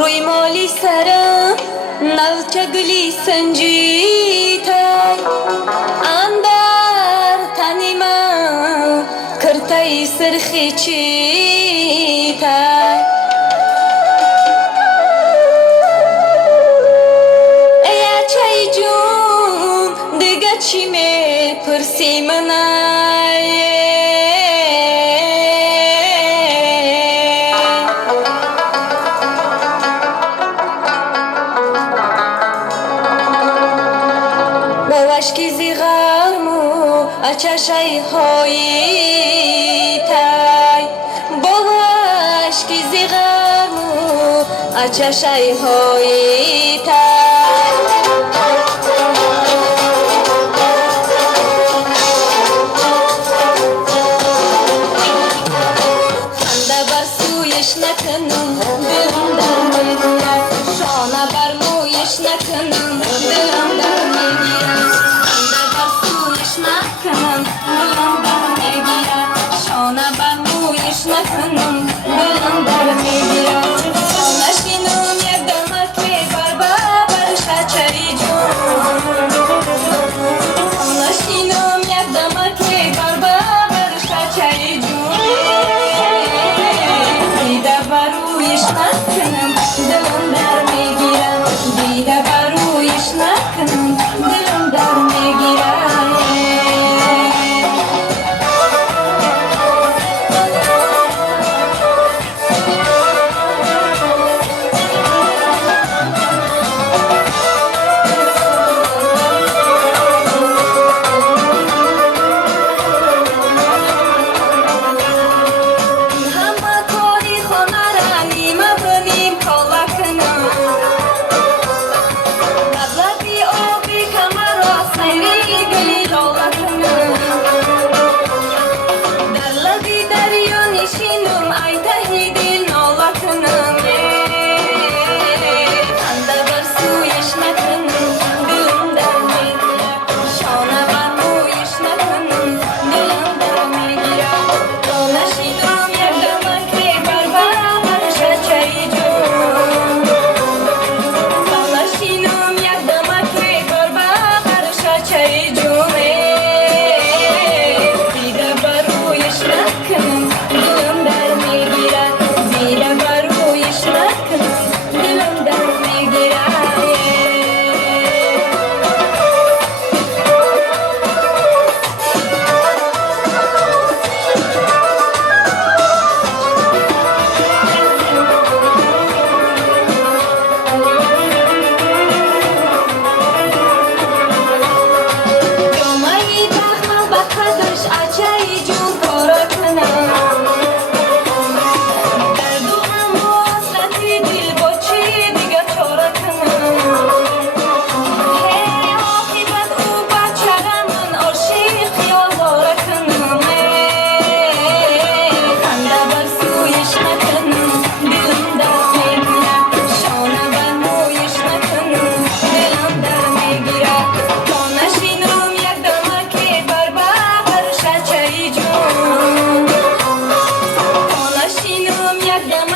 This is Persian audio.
روی مالی سرم نلچگلی سنجیتای اندر تنی من کرتای سرخی چیتای ایا چای جون دیگه چی میپرسی منای اشکی زیغمو اچشای هایی تای با اشکی زیغمو اچشای هایی تای خنده بر سویش نکنم دلم در میگیرد شانه بر مویش نکنم دلم در میگیرد نکنم دلم در میگیرد نشینم یک دمک بر بابرش چری جون نشینم یک دمک بر بابرش چری جون دیده برویش نکنم دلم در میگیرد دیده برویش نکنم دلم در میگیرد Yeah.